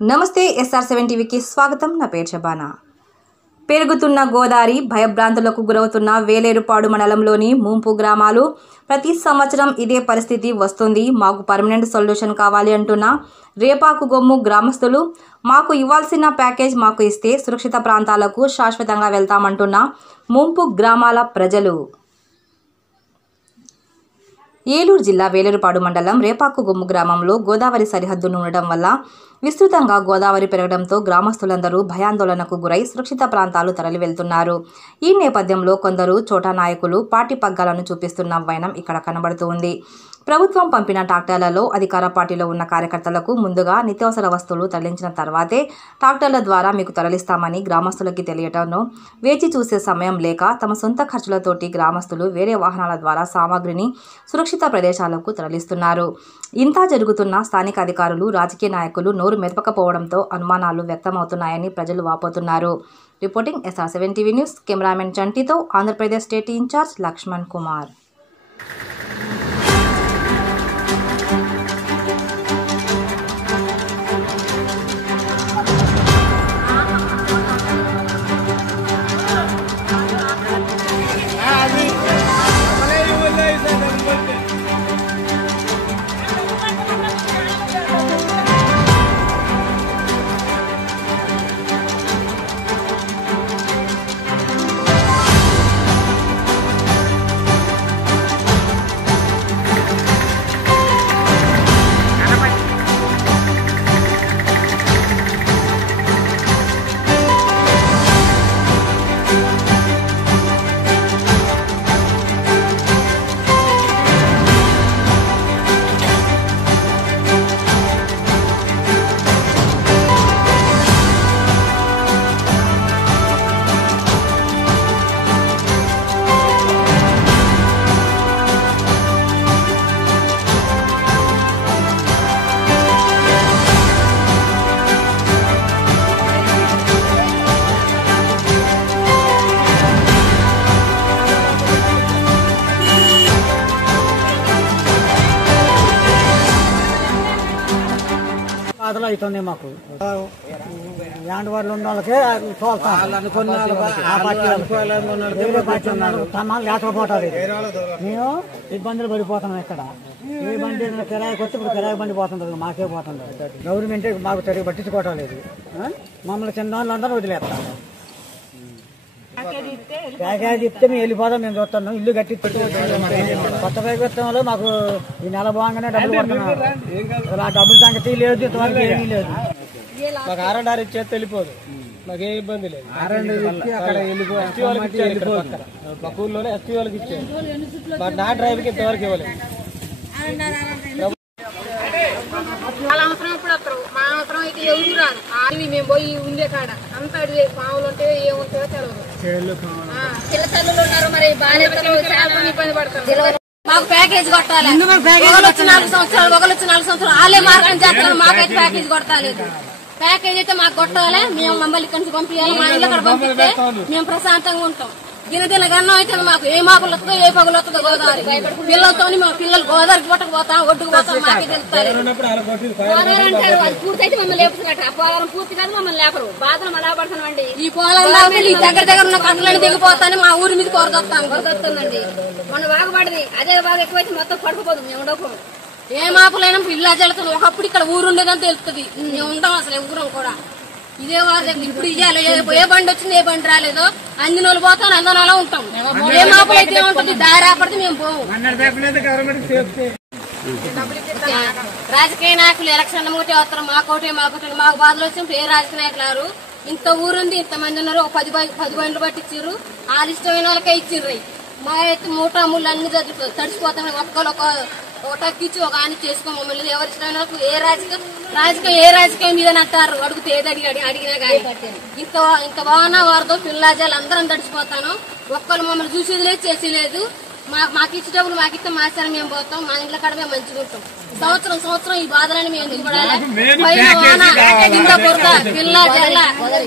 నమస్తే SR7 టీవీకి స్వాగతం. నా పేరు శబానా. పెరుగుతున్న గోదావరి భయభ్రాంతులకు గురవుతున్న వేలేరుపాడు మండలంలోని ముంపు గ్రామాలు. ప్రతి సంవత్సరం ఇదే పరిస్థితి వస్తుంది. మాకు పర్మనెంట్ సొల్యూషన్ కావాలి అంటున్న రేపాకుగొమ్ము గ్రామస్తులు. మాకు ఇవ్వాల్సిన ప్యాకేజ్ మాకు ఇస్తే సురక్షిత ప్రాంతాలకు శాశ్వతంగా వెళ్తామంటున్న ముంపు గ్రామాల ప్రజలు. ఏలూరు జిల్లా వేలేరుపాడు మండలం రేపాకుగొమ్ము గ్రామంలో గోదావరి సరిహద్దును ఉండటం వల్ల విస్తృతంగా గోదావరి పెరగడంతో గ్రామస్తులందరూ భయాందోళనకు గురై సురక్షిత ప్రాంతాలు తరలి వెళ్తున్నారు. ఈ నేపథ్యంలో కొందరు చోటా నాయకులు పార్టీ పగ్గాలను చూపిస్తున్న వైనం ఇక్కడ కనబడుతోంది. ప్రభుత్వం పంపిన ట్రాక్టర్లలో అధికార పార్టీలో ఉన్న కార్యకర్తలకు ముందుగా నిత్యావసర వస్తువులు తరలించిన తర్వాతే ట్రాక్టర్ల ద్వారా మీకు తరలిస్తామని గ్రామస్తులకి తెలియటంలో వేచి చూసే సమయం లేక తమ సొంత ఖర్చులతోటి గ్రామస్తులు వేరే వాహనాల ద్వారా సామాగ్రిని సురక్షిత ప్రదేశాలకు తరలిస్తున్నారు. ఇంతా జరుగుతున్న స్థానిక అధికారులు, రాజకీయ నాయకులు నోరు మెదపకపోవడంతో అనుమానాలు వ్యక్తమవుతున్నాయని ప్రజలు వాపోతున్నారు. Reporting SR7 TV news. Cameraman చంటితో ఆంధ్రప్రదేశ్ స్టేట్ ఇన్ఛార్జ్ లక్ష్మణ్ కుమార్. అవుతుంది మాకు ల్యాండ్ వాళ్ళు ఉన్న వాళ్ళకే లేకపోవటాలు మేము ఇబ్బందులు పడిపోతున్నాం. ఇక్కడ ఏ బండి కిరాయికి వచ్చి ఇప్పుడు కిరాయి బండి పోతుంటారు, మాకే పోతుంటారు. గవర్నమెంట్ మాకు తిరిగి పట్టించుకోవటం లేదు. మమ్మల్ని చిన్న వాళ్ళు అందరూ వదిలేస్తాం. ప్యాకేజ్ ఇస్తే మేము వెళ్ళిపోదాం, మేము చూస్తున్నాం. ఇల్లు కట్టి కొత్త ప్రభుత్వంలో మాకు ఈ నెల బాగానే డబ్బులు పడుతున్నారు. ఆ డబ్బుల సంగతి లేదు, ఇంతవరకు ఏమీ లేదు. మాకు ఆర్ఎండ్ఆర్ ఇచ్చేది వెళ్ళిపోదు, మాకు ఏ ఇబ్బంది లేదు. ఎస్టీ వాళ్ళకి ఇచ్చారు, మా ఊర్లోనే ఎస్టీ వాళ్ళకి ఇచ్చారు. మాకు నా డ్రైవర్కి ఇంతవరకు ఇవ్వలేదు. వాళ్ళ అవసరం ఎప్పుడు వస్తారు, మా అవసరం అయితే ఎవరు రాదు. అవి మేము పోయి ఉండే కాడ అంతా అడిగే పావులు ఉంటే ఏముంటాయో తెలియదు. పిల్ల తల్లులు ఉన్నారు, మరి బాధ్యతలు చాలా ఇబ్బంది పడతారు. మాకు ప్యాకేజ్ కొట్టాలి. ఒకళ్ళు వచ్చి 4 సంవత్సరాలు, ఒకళ్ళు వచ్చి 4 సంవత్సరాలు వాళ్ళే మార్గం చేస్తారు. మాకైతే ప్యాకేజ్ కొట్టాలేదు. ప్యాకేజ్ అయితే మాకు కొట్టాలి. మేము మమ్మల్ని ఇక్కడి నుంచి పంపించాలి. మా ఇల్లు అక్కడ పంపిస్తే మేము ప్రశాంతంగా ఉంటాం. దినదిన గన్నం అయితే మాకు ఏ మాకులు వస్తుందో ఏ పగులు వస్తుందో గోదావరి పిల్లలతో మా పిల్లలు గోదావరికి పోతా ఒడ్డుకు పోతాం. మాకే తెలుస్తారు. పోలారం అంటారు, అది పూర్తి అయితే మమ్మల్ని లేపుతున్నట్టు. ఆ పోలారం పూర్తి కాదు, మమ్మల్ని లేపరు. బాధలు మళ్ళా పడుతున్నామండి. ఈ పోలారం ఈ దగ్గర ఉన్న కళ్ళని దిగిపోతాను. మా ఊరి మీద కొరదొస్తుందండి. మొన్న బాగుపడింది, అదే బాగా ఎక్కువైతే మొత్తం పడుకుపోదు. మేము ఉండకపోం. ఏ మాపులైనా పిల్ల జల్లుతుంది. ఒకప్పుడు ఇక్కడ ఊరుండేదని తెలుస్తుంది. మేము ఉంటాం అసలు ఎవరం కూడా. ఇదే వారి ఇప్పుడు ఇయ్యాలి. ఏ బండి వచ్చింది, ఏ బండి రాలేదో అన్ని నెలలు పోతాం, అందనలా ఉంటాం. ఏ మాపులు అయితే ఏముంటుంది, దారి ఆపడితే మేము పోము. రాజకీయ నాయకులు ఎలక్షన్ మూటే వస్తారు. మాకోటే మాకు బాధలు వచ్చినప్పుడు ఏ రాజకీయ నాయకులు రారు. ఇంత ఊరుంది, ఇంతమంది ఉన్నారు. 10 బండ్లు పట్టించారు. వాళ్ళు ఇష్టమైన వాళ్ళకే ఇచ్చిర్రు. మా అయితే మూటా ముళ్ళు అన్ని తడిసిపోతాయి. ఒక్కరు ఒక టక్కిచ్చి ఒక ఆని చేసుకో మమ్మల్ని ఎవరి ఇష్టమైన వాళ్ళకు ఏ రాజకీయం మీద అంటారు. అడిగితే ఏది అడిగినా కానీ ఇంత బాగున్నా వారితో పిల్లాజాలు అందరం తడిసిపోతాను. ఒక్కరు మమ్మల్ని చూసేది లేదు, చేసేది. మాకు ఇచ్చే డబ్బులు మాకు ఇస్తే మాసారి మేము పోతాం. మా ఇంట్లో కాడ మేము మంచిగా ఉంటాం. సంవత్సరం ఈ బాధలని మేము ఎందుకు పడాలి? పైన వాన, కింద బురద, పిల్ల జల్ల,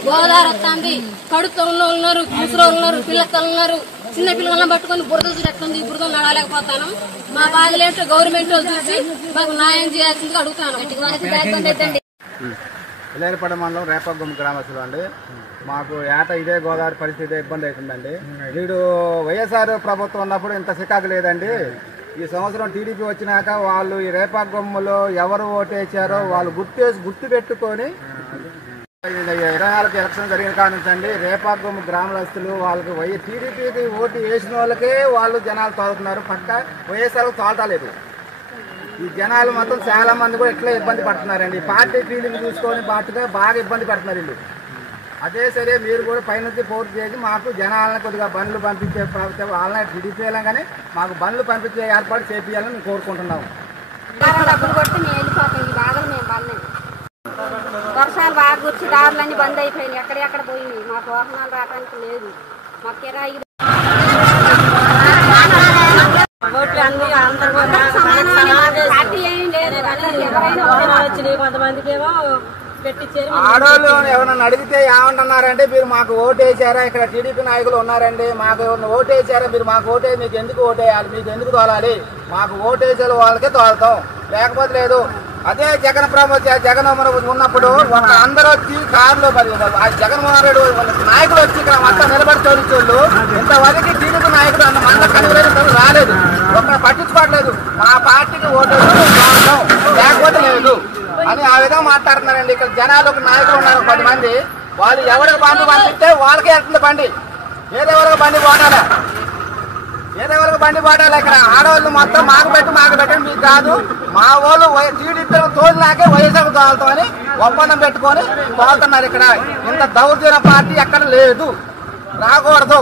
గోదావరి వస్తుంది. కడుతో ఉన్నారు, ముసరోళ్ళు ఉన్నారు, పిల్లలు ఉన్నారు. చిన్న పిల్లలను పట్టుకుని బురద చూస్తుంది. ఈ బురద నడవలేకపోతాను. మా బాధలేంటో గవర్నమెంట్ చూసి మాకు న్యాయం చేయాల్సిందిగా అడుగుతాను. ఇలేరుపాడు మండలం రేపాగుమ్మ గ్రామస్తులు అండి. మాకు ఏట ఇదే గోదావరి పరిస్థితి ఇబ్బంది అవుతుందండి. వీడు వైఎస్ఆర్ ప్రభుత్వం ఉన్నప్పుడు ఇంత చికాకు లేదండి. ఈ సంవత్సరం టీడీపీ వచ్చినాక వాళ్ళు ఈ రేపాగుమ్మలో ఎవరు ఓటేసారో వాళ్ళు గుర్తు పెట్టుకొని 24 ఎలక్షన్ జరిగిన కానించండి రేపాగుమ్మ గ్రామస్తులు వాళ్ళకి టీడీపీకి ఓటు వేసిన వాళ్ళకే వాళ్ళు జనాలు తోలుతున్నారు. పక్క వైఎస్ఆర్కు తోలటలేదు. ఈ జనాలు మొత్తం చాలా మంది కూడా ఇట్లా ఇబ్బంది పడుతున్నారండి. పార్టీ ఫీలింగ్ చూసుకొని బాగా ఇబ్బంది పడుతున్నారు వీళ్ళు. అదే సరే మీరు కూడా పైనుంచి పూర్తి చేసి మాకు జనాలను కొద్దిగా బండ్లు పంపించే ప్రభుత్వం వాళ్ళని టీడీపీ కానీ మాకు బండ్లు పంపించే ఏర్పాటు చేయాలని మేము కోరుకుంటున్నాము. వర్షాలు బాగా గుర్చి దారులన్నీ బంద్ అయిపోయినాయి. ఎక్కడెక్కడ పోయింది. మాకు వాహనాలు రావడానికి లేదు. మాకు కిరాయి ఆడవాళ్ళు ఎవరన్నా అడిగితే ఏమంటున్నారంటే మీరు మాకు ఓటేసారా, ఇక్కడ టీడీపీ నాయకులు ఉన్నారండి, మాకు ఎవరిని ఓటేసారా, మీరు మాకు ఓటేసి మీకు ఎందుకు ఓటేయాలి, మీకు ఎందుకు తోలాలి, మాకు ఓటేసే వాళ్ళకే తోలుతాం, లేకపోతే లేదు. అదే జగన్ ఉన్నప్పుడు అందరూ వచ్చి కారులో జగన్మోహన్ రెడ్డి నాయకులు వచ్చి ఇక్కడ మొత్తం నిలబడి తోలించోళ్ళు ఇంతవరకు టీడీపీ నాయకుడు అన్న మంద కనుగొని రాలేదు. ఒక్క పట్టించుకోవట్లేదు. మా పార్టీకి ఓటేసి తోలుతాం, లేకపోతే లేదు అని ఆ విధంగా మాట్లాడుతున్నారండి. ఇక్కడ జనాలు ఒక నాయకులు ఉన్నారు 10 మంది. వాళ్ళు ఎవరికి బండి పంపిస్తే వాళ్ళకే వెళ్తుంది బండి. ఏదెవరికి బండి పోటాలా, ఏదెవరికి బండి పోటాలా. ఇక్కడ ఆడవాళ్ళు మొత్తం మాకు పెట్టండి మీకు కాదు, మా వాళ్ళు టీడీపీ తోలినాకే వైఎస్ఆర్ తోలుతామని ఒప్పందం పెట్టుకొని తోలుతున్నారు. ఇక్కడ ఇంత దౌర్జన్య పార్టీ ఎక్కడ లేదు, రాకూడదు.